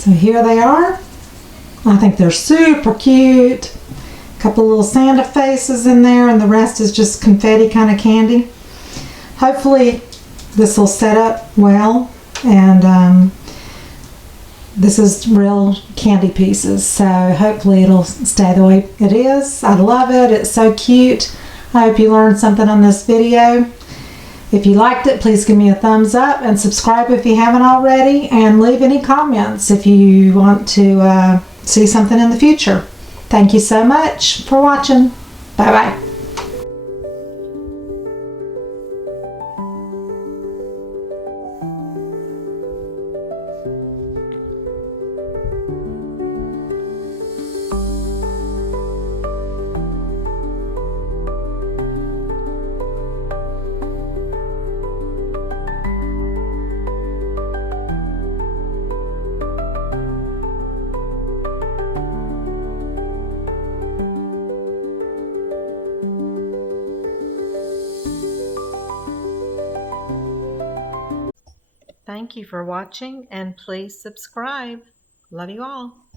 So here they are. I think they're super cute. A couple little Santa faces in there, and the rest is just confetti kind of candy. Hopefully this will set up well, and this is real candy pieces, so hopefully it'll stay the way it is. I love it. It's so cute. I hope you learned something on this video. If you liked it, please give me a thumbs up and subscribe if you haven't already, and leave any comments if you want to see something in the future. Thank you so much for watching. Bye-bye. Thank you for watching, and please subscribe. Love you all.